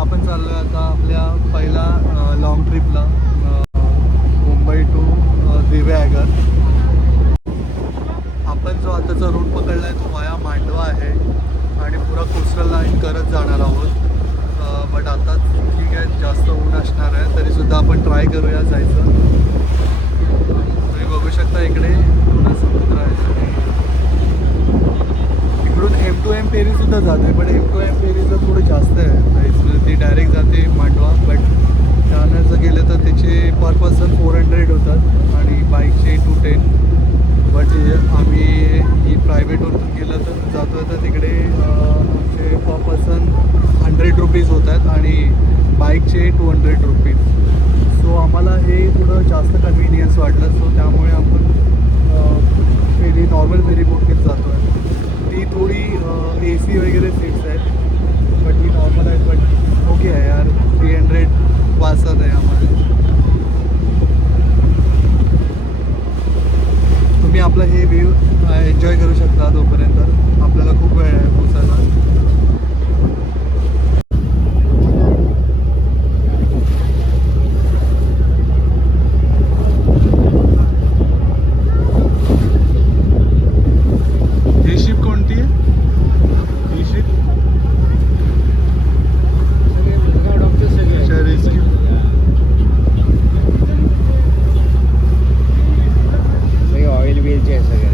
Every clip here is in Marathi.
आपण चाललो आहे आता आपल्या पहिला लॉंग ट्रिपला, मुंबई टू दिवेआगर. आपण जो आताचा रूट पकडला आहे तो वाया मांडवा आहे आणि पुरा कोस्टल लाईन करत जाणार आहोत. बट आता ठीक आहे, जास्त ऊन असणार आहे तरीसुद्धा आपण ट्राय करूया जायचं. तुम्ही बघू शकता इकडे पूर्ण समुद्र आहे. इकडून M2M फेरीसुद्धा जात आहे, पण M2M फेरीचं थोडं जास्त आहे. ती डायरेक्ट जाते मांडवा, बट त्यानं जर गेलं तर त्याचे पर पर्सन 400 होतात आणि बाईकचे 210. बट आम्ही ही प्रायव्हेटवरून गेलं तर जातो तर तिकडे आमचे पर पर्सन 100 रुपीज होतात आणि बाईकचे 200 रुपीज. सो आम्हाला हे थोडं जास्त कन्व्हिनियन्स वाटलं. सो त्यामुळे आपण फेरी नॉर्मल फेरी बोटनेच जातो आहे. ती थोडी AC वगैरे सीट्स आहेत, बट ही नॉर्मल आहेत. बट ओके आहे यार, 300 वाचत आहे आम्हाला. तुम्ही आपला हे व्ह्यू एन्जॉय करू शकता. तोपर्यंत आपल्याला खूप वेळ आहे पोचायला. ही शिप कोणती आहे? ही शिप ऑइल व्हीलचे आहे सगळ्या.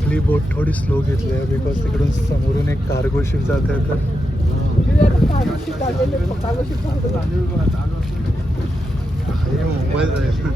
आपली बोट थोडी स्लो घेतली आहे बिकॉज तिकडून समोरून एक कार्गो शिप जात आहे. तर हे मुंबई जाईल.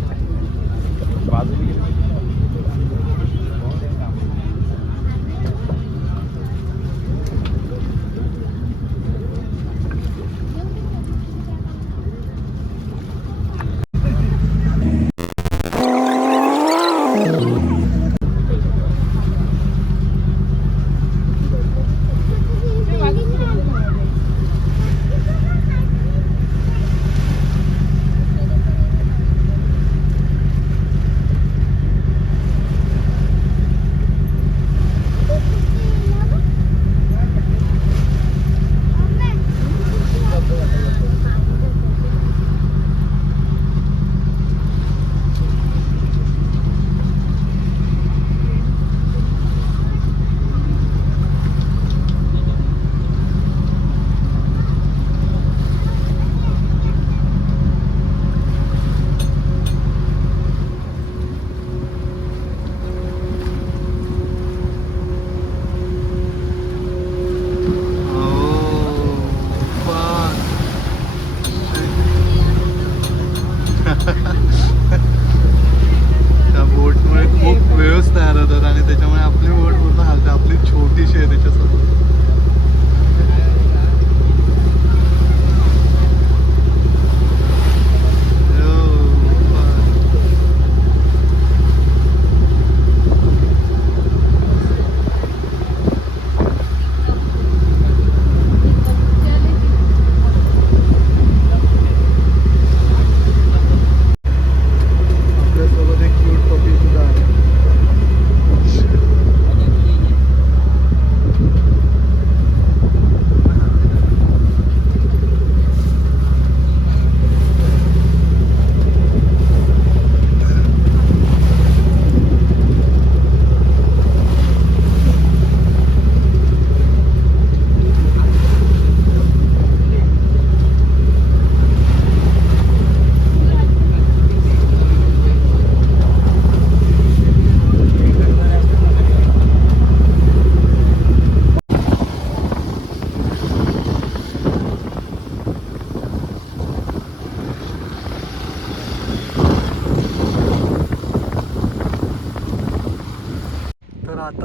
त्या बोटमुळे खूप वेळच तयार होतात आणि त्याच्यामुळे आपली बोट पूर्ण हालते. आपली छोटीशी आहे त्याच्यासोबत.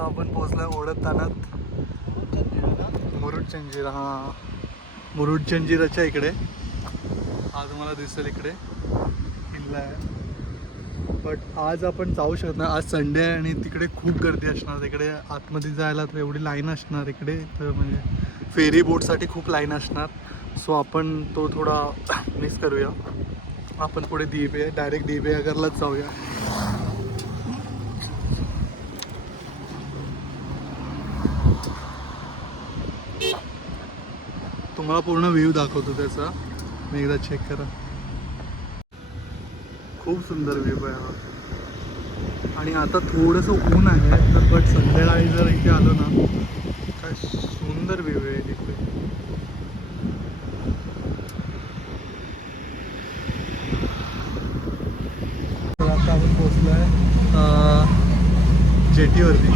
आपण पोहोचलोय ओढतानात मुरुड जंजिरा. हां, मुरुड जंजिराच्या इकडे हा तुम्हाला दिसेल इकडे किल्ला आहे. बट आज आपण जाऊ शकत नाही, आज संडे आहे आणि तिकडे खूप गर्दी असणार. तिकडे आतमध्ये जायला तर एवढी लाईन असणार इकडे, तर म्हणजे फेरी बोटसाठी खूप लाईन असणार. सो आपण तो थोडा मिस करूया. आपण पुढे डायरेक्ट DB आगरलाच जाऊया. तुम्हाला पूर्ण व्ह्यू दाखवतो त्याचा, मी एकदा चेक करा. खूप सुंदर व्ह्यू आहे हा. आणि आता थोडंसं ऊन आहे, तर बट संध्याकाळी जर इथे आलो ना, काय सुंदर व्ह्यू आहे तिथे. तर आता आपण पोचलो आहे जेटीवरती.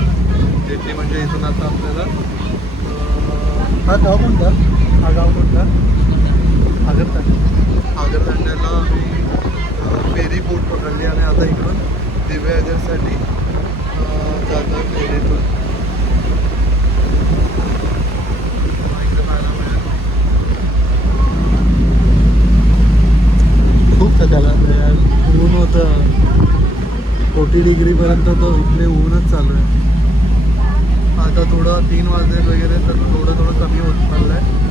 जेटी म्हणजे इथून आता आपल्याला हा गाव कोणता? हा गाव कोणता? आगरतांड्याला आम्ही फेरी बोट पकडली आणि आता इकडून दिव्यागरसाठी जातो फेरीतून. इकडे पाहायला मिळेल खूप थकायला यार. ऊन होतं 40 डिग्रीपर्यंत, तो इकडे ऊनच चालू आहे. आता थोडं 3 वाजले वगैरे, तर थोडं कमी होत चाललं आहे.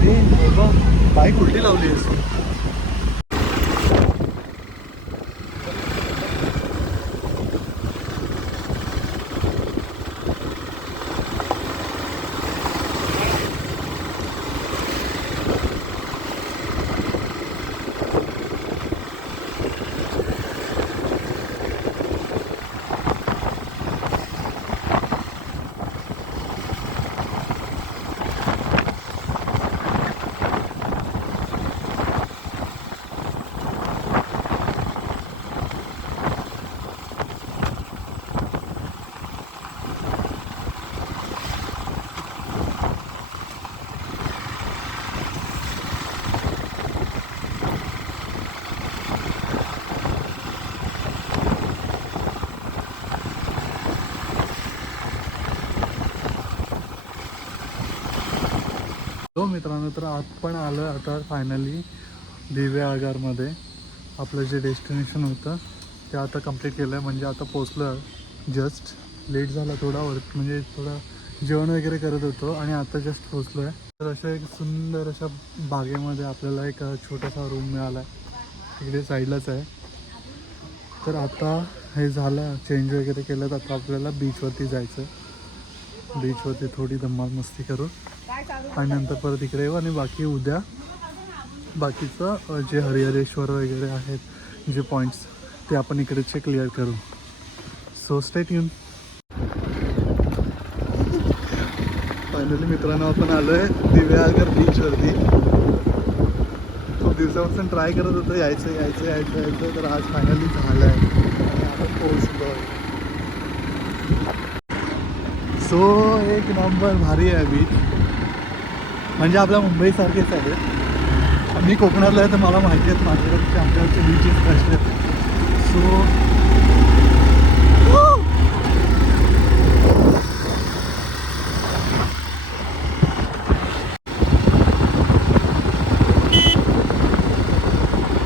ते बाईक उलटी लावली आहेस. हो मित्रांनो, तर आत पण आलो आहे आता फायनली दिव्या आगारमध्ये. आपलं जे डेस्टिनेशन होतं ते आता कंप्लीट केलं आहे, म्हणजे आता पोचलो आहे. जस्ट लेट झाला थोडा म्हणजे थोडा जेवण वगैरे करत होतो आणि आता जस्ट पोचलो आहे. तर अशा एक सुंदर अशा बागेमध्ये आपल्याला एक छोटासा रूम मिळाला आहे, तिकडे साईडलाच आहे. तर आता हे झालं, चेंज वगैरे केलं, तर आता आपल्याला बीचवरती जायचं. बीचवरती थोडी धमाल मस्ती करू आणि नंतर परत इकडे येऊ आणि बाकी उद्या बाकीचं जे हरिहरेश्वर वगैरे आहेत जे पॉईंट्स, ते आपण इकडेचे क्लिअर करू. So stay tune. फायनली मित्रांनो आपण आलो आहे दिव्यागर बीचवरती. खूप दिवसापासून ट्राय करत होतो यायचं, तर आज फायनली झालं आहे आणि आपण पोहोचलो आहे. सो एक नंबर भारी आहे बीच, म्हणजे आपल्या मुंबईसारखेच आहे. मी कोकणातला आहे तर मला माहिती आहेत माझ्याकडचे आमच्याकडचे बीचेस कसे आहेत. सो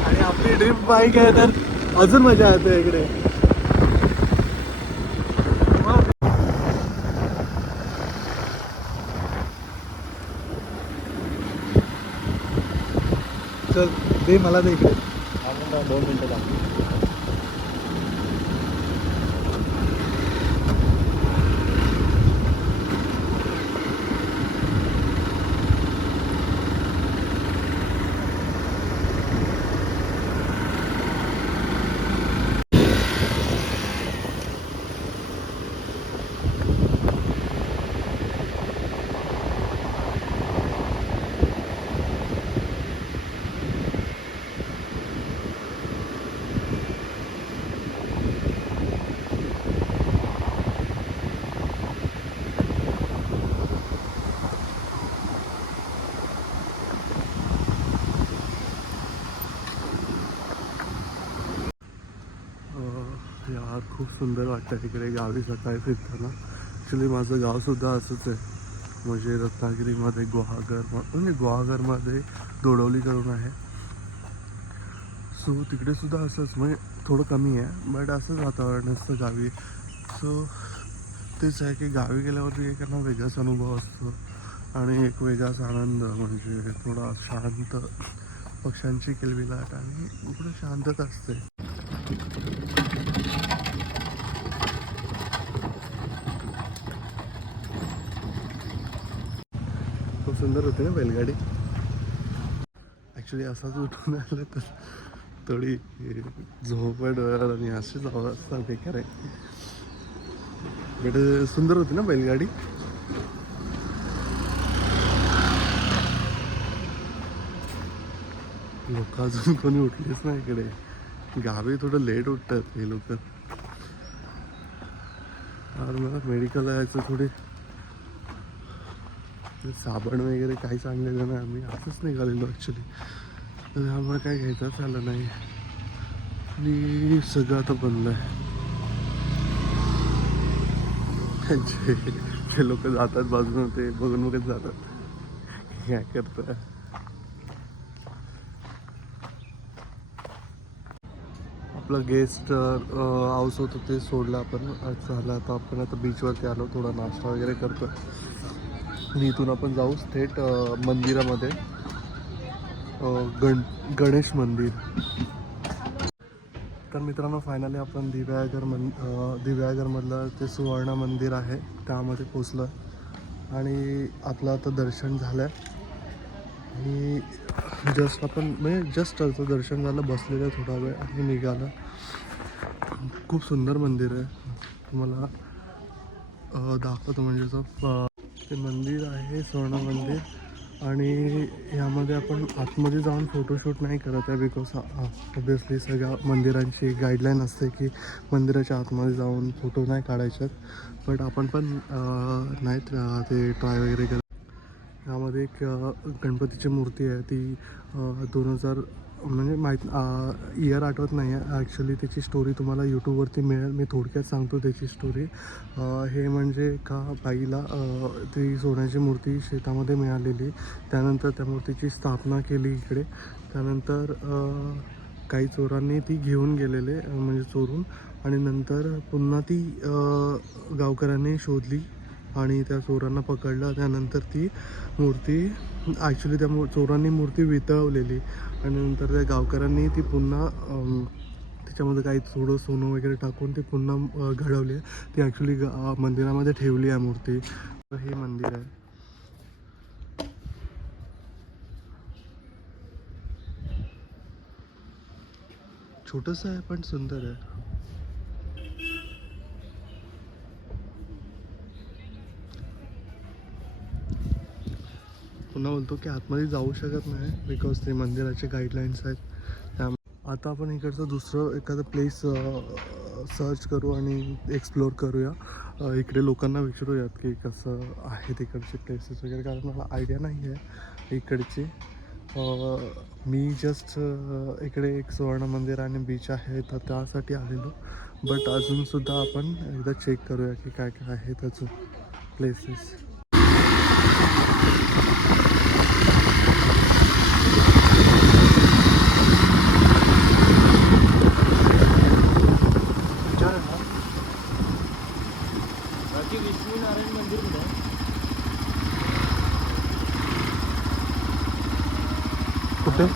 आणि आपली ड्रीम बाईक आहे तर अजून मजा येते इकडे. चल दे मला दे इकडे. 2 मिनटं. खूप सुंदर वाटतं तिकडे गावी सकाळी फिरताना. ॲक्च्युली माझं गावसुद्धा असंच आहे, म्हणजे रत्नागिरीमध्ये गुहागर, म्हणजे गुहागरमध्ये दोडवली करून आहे. सो तिकडे सुद्धा असंच, म्हणजे थोडं कमी आहे बट असंच वातावरण असतं गावी. सो तेच आहे की गावी गेल्यावरती एखादा वेगळाच अनुभव असतो आणि एक वेगळाच आनंद, म्हणजे थोडा शांत, पक्ष्यांची किलबिलाट आणि थोडं शांतता असते. खूप सुंदर होते ना बैलगाडी. ॲक्च्युली असाच उठून आलं तर थोडी झोपड आणि अशीच अवस्था बेकार आहे. बट सुंदर होती ना बैलगाडी. लोक अजून कोणी उठलीच नाही इकडे. गावी थोडं लेट उठतात हे लोक. आणि मला मेडिकलला यायचं, थोडी साबण वगैरे काहीच आणलेलं नाही. आम्ही असंच निघालेलो ॲक्च्युली, तर त्यामुळे काही घ्यायचंच झालं नाही आणि सगळं आता बंद आहे. जे लोक जातात बाजून ते बघून बघत जातात, काय करतं. आपलं गेस्ट हाऊस होतं ते सोडलं आपण. आज झालं, आता आपण आता बीचवरती आलो, थोडा नाश्ता वगैरे करतो आणि इथून आपण जाऊ थेट मंदिरामध्ये, गणेश मंदिर. तर मित्रांनो, फायनली आपण दिव्यागरमधलं ते सुवर्ण मंदिर आहे त्यामध्ये पोचलो आणि आपलं आता दर्शन झालं आहे. आणि जस्ट आपण म्हणजे जस्ट असं दर्शन झालं, बसलेलं थोडा वेळ आणि निघालं. खूप सुंदर मंदिर आहे, तुम्हाला दाखवतो. म्हणजे ते मंदिर आहे सुवर्ण मंदिर, आणि यामध्ये आपण आतमध्ये जाऊन फोटोशूट नाही करत आहे, बिकॉज ऑब्वियसली सगळ्या मंदिरांची गाईडलाईन असते की मंदिराच्या आतमध्ये जाऊन फोटो नाही काढायच्यात. बट आपण पण नाही ते ट्राय वगैरे करत. यामध्ये एक गणपतीची मूर्ती आहे, ती 2000, म्हणजे इयर आठवत नाही आहे ॲक्च्युली. त्याची स्टोरी तुम्हाला यूट्यूबवरती मिळेल, मी थोडक्यात सांगतो त्याची स्टोरी. हे म्हणजे एका बाईला ती सोन्याची मूर्ती शेतामध्ये मिळालेली. त्यानंतर त्या मूर्तीची स्थापना केली इकडे. त्यानंतर काही चोरांनी ती घेऊन गेलेले, म्हणजे चोरून, आणि नंतर पुन्हा ती गावकऱ्यांनी शोधली आणि त्या चोरांना पकडलं. त्यानंतर ती मूर्ती ॲक्च्युली त्या चोरांनी मूर्ती वितळवलेली आणि नंतर त्या गावकऱ्यांनी ती पुन्हा त्याच्यामध्ये काही थोडं सोनं वगैरे टाकून ती पुन्हा घडवली. ती ॲक्च्युली मंदिरामध्ये ठेवली आहे मूर्ती. हे मंदिर आहे. छोटंसं आहे पण सुंदर आहे. पुन्हा बोलतो की आतमध्ये जाऊ शकत नाही बिकॉज ते मंदिराचे गाईडलाईन्स आहेत. त्यामुळे आता आपण इकडचं दुसरं एखादं प्लेस सर्च करू आणि एक्सप्लोअर करूया. इकडे लोकांना विचारूयात की कसं आहे तिकडचे प्लेसेस वगैरे, कारण मला आयडिया नाही आहे इकडची. मी जस्ट इकडे एक सुवर्ण मंदिर आणि बीच आहे तर त्यासाठी आलेलो. बट अजूनसुद्धा आपण एकदा चेक करूया की काय काय आहे त्याचं प्लेसेस. विष्णू नारायण मंदिर कुठे? कुठे?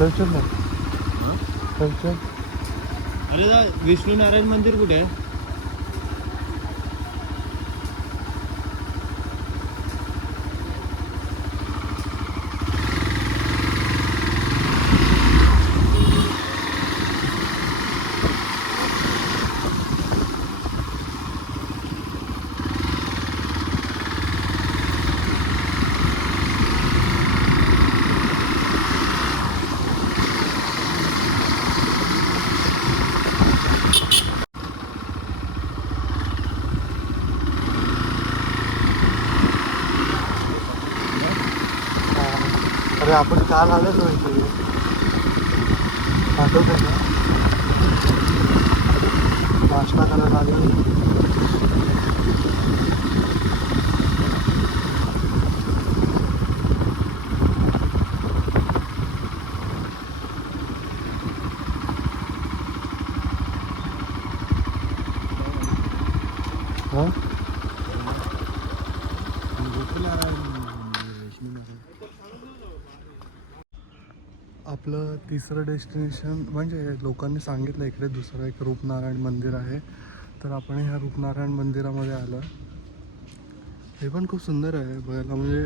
त्याला विचार ना हां विचार. अरे दा विष्णू नारायण मंदिर कुठे आहे? अरे आपण काल आलेलो इथे आठवत आहे का? नाश्ता करायला आलेलो. हां आपलं तिसरं डेस्टिनेशन म्हणजे लोकांनी सांगितलं इकडे दुसरं एक रूपनारायण मंदिर आहे, तर आपण ह्या रूपनारायण मंदिरामध्ये आलं. हे पण खूप सुंदर आहे बघायला, म्हणजे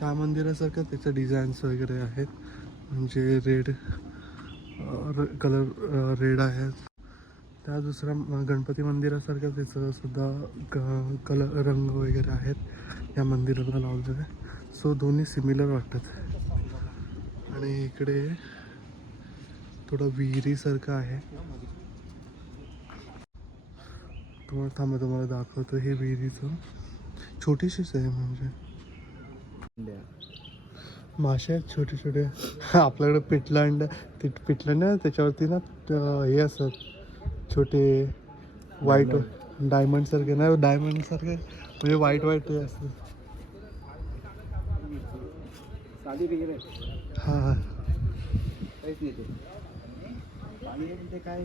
त्या मंदिरासारखं त्याचं डिझाईन्स वगैरे आहेत. म्हणजे रेड कलर रेड आहे. त्या दुसऱ्या गणपती मंदिरासारखं त्याचं सुद्धा कलर रंग वगैरे आहेत या मंदिराला लावलेले. सो दोन्ही सिमिलर वाटतात. आणि इकडे थोडं विहिरीसारखं आहे. तुम्हाला दाखवतो. हे विहिरीचं छोटीशीच आहे, म्हणजे मासे आहेत छोटे छोटे. आपल्याकडे पिठलं अंड ते पिठलं ना त्याच्यावरती ना हे असतात छोटे व्हाईट डायमंड सारखे ना, डायमंड सारखे म्हणजे व्हाईट व्हाईट हे असतात. साधी विहीर आहे. हां काहीच नाही ते पाणी आहे तिथे, काय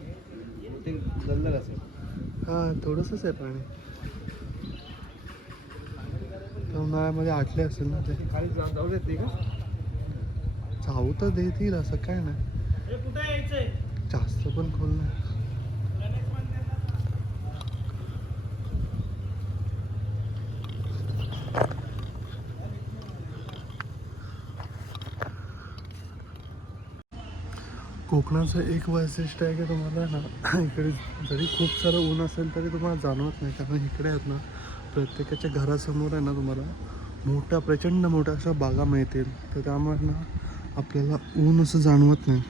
ते दलदल असेल. हां थोडंसंच आहे पाणी. तर उन्हाळ्यामध्ये आटले असेल ना ते. खाली जाऊ देत नाही का? जाऊ तर देतील असं काय नाही, जास्त पण खोल नाही. कोकणाचं एक वैशिष्ट्य आहे की तुम्हाला ना इकडे जरी खूप सारं ऊन असेल तरी तुम्हाला जाणवत नाही, कारण इकडे आहेत ना प्रत्येकाच्या घरासमोर आहे ना तुम्हाला मोठ्या प्रचंड मोठ्या अशा बागा मिळतील. तर त्यामुळे ना आपल्याला ऊन असं जाणवत नाही.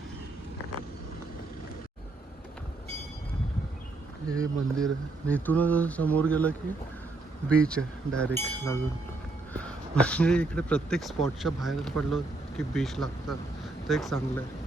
हे मंदिर आहे आणि इथूनच समोर गेलं की बीच आहे डायरेक्ट लागून. म्हणजे इकडे प्रत्येक स्पॉटच्या बाहेर पडलं की बीच लागतं, तर एक चांगलं आहे.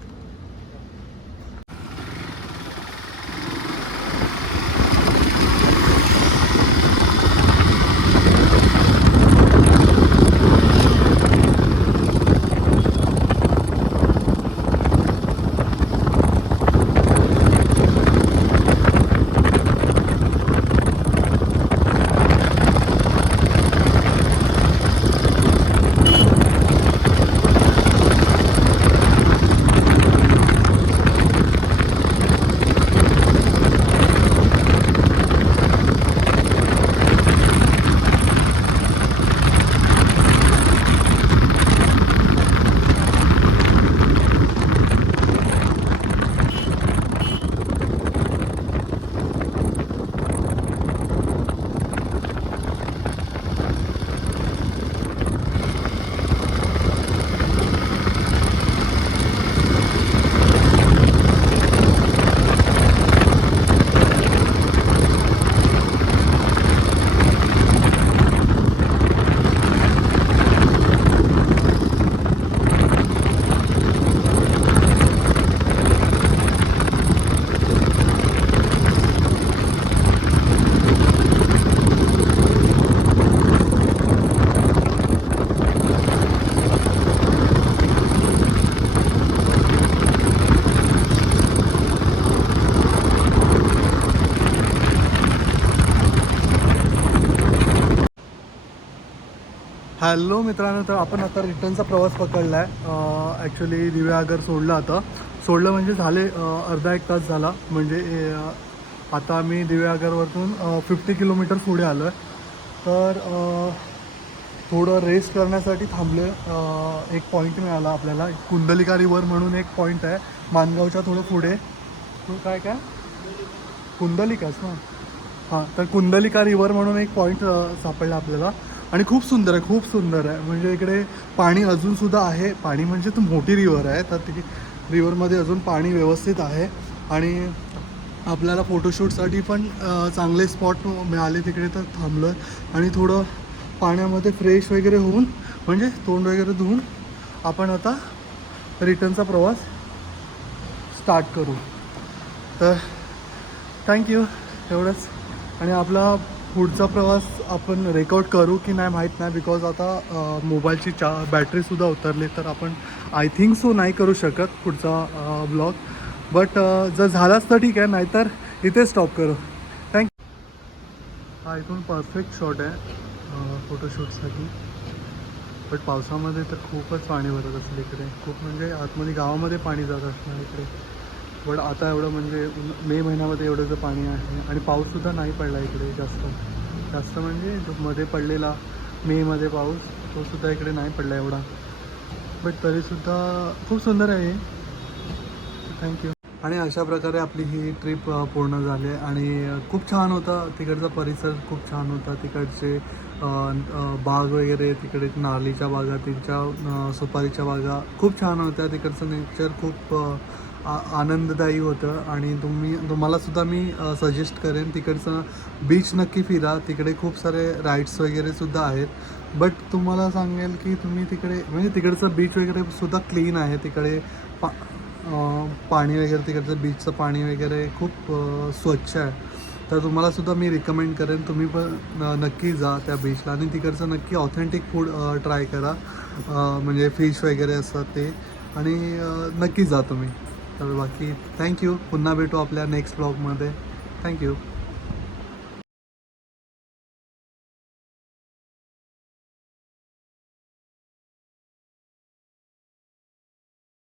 हॅलो मित्रांनो, तर आपण आता रिटर्नचा प्रवास पकडला आहे. ॲक्च्युली दिव्यागर सोडलं आता. सोडलं म्हणजे झाले अर्धा एक तास झाला. म्हणजे आता आम्ही दिव्यागरवरून 50 किलोमीटर पुढे आलो आहे. तर थोडं रेस्ट करण्यासाठी थांबले. एक पॉईंट मिळाला आपल्याला, कुंडलिका रिवर म्हणून एक पॉईंट आहे मानगावच्या थोडं पुढे. तो काय कुंडलिकाच ना. हां, तर कुंडलिका रिवर म्हणून एक पॉईंट सापडला आपल्याला. आणि खूप सुंदर आहे, खूप सुंदर आहे. म्हणजे इकडे पाणी अजूनसुद्धा आहे. पाणी म्हणजे तो मोठी रिवर आहे, तर ती रिवरमध्ये अजून पाणी व्यवस्थित आहे. आणि आपल्याला फोटोशूटसाठी पण चांगले स्पॉट मिळाले तिकडे, तर थांबलं. आणि थोडं पाण्यामध्ये फ्रेश वगैरे होऊन, म्हणजे तोंड वगैरे धुवून आपण आता रिटर्नचा प्रवास स्टार्ट करू. तर थँक्यू, एवढंच. आणि आपला पुढचा प्रवास आपण रेकॉर्ड करू की नाही माहीत नाही, बिकॉज आता मोबाईलची बॅटरीसुद्धा उतरली, तर आपण आय थिंक सो नाही करू शकत पुढचा ब्लॉग. बट जर झालाच तर ठीक आहे, नाहीतर इथे स्टॉप करू. थँक्यू. हा इथून परफेक्ट शॉट आहे फोटोशूटसाठी. बट पावसामध्ये तर खूपच पाणी भरत असेल इकडे, खूप म्हणजे आतमध्ये गावामध्ये पाणी जात असणार इकडे. बट आता एवढं म्हणजे मे महिन्यामध्ये एवढं जर पाणी आहे. आणि पाऊससुद्धा नाही पडला इकडे जास्त म्हणजे जो मध्ये पडलेला मेमध्ये पाऊस, तोसुद्धा इकडे नाही पडला एवढा. बट तरीसुद्धा खूप सुंदर आहे. थँक्यू. आणि अशा प्रकारे आपली ही ट्रिप पूर्ण झाली आहे. आणि खूप छान होता तिकडचा परिसर, खूप छान होता. तिकडचे बाग वगैरे, तिकडे नारळीच्या बागा, तिच्या सुपारीच्या बागा खूप छान होत्या. तिकडचं नेचर खूप आनंददायी होतं. आणि तुम्हालासुद्धा मी सजेस्ट करेन, तिकडचं बीच नक्की फिरा. तिकडे खूप सारे राईड्स वगैरेसुद्धा आहेत. बट तुम्हाला सांगेल की तुम्ही तिकडे म्हणजे तिकडचं बीच वगैरे सुद्धा क्लीन आहे. तिकडे पाणी वगैरे, तिकडचं बीचचं पाणी वगैरे खूप स्वच्छ आहे. तर तुम्हालासुद्धा मी रिकमेंड करेन, तुम्ही पण नक्की जा त्या बीचला. आणि तिकडचं नक्की ऑथेंटिक फूड ट्राय करा. म्हणजे फिश वगैरे असतात ते. आणि नक्की जा तुम्ही. तर बाकी थँक्यू. पुन्हा भेटू आपल्या नेक्स्ट ब्लॉगमध्ये. थँक्यू.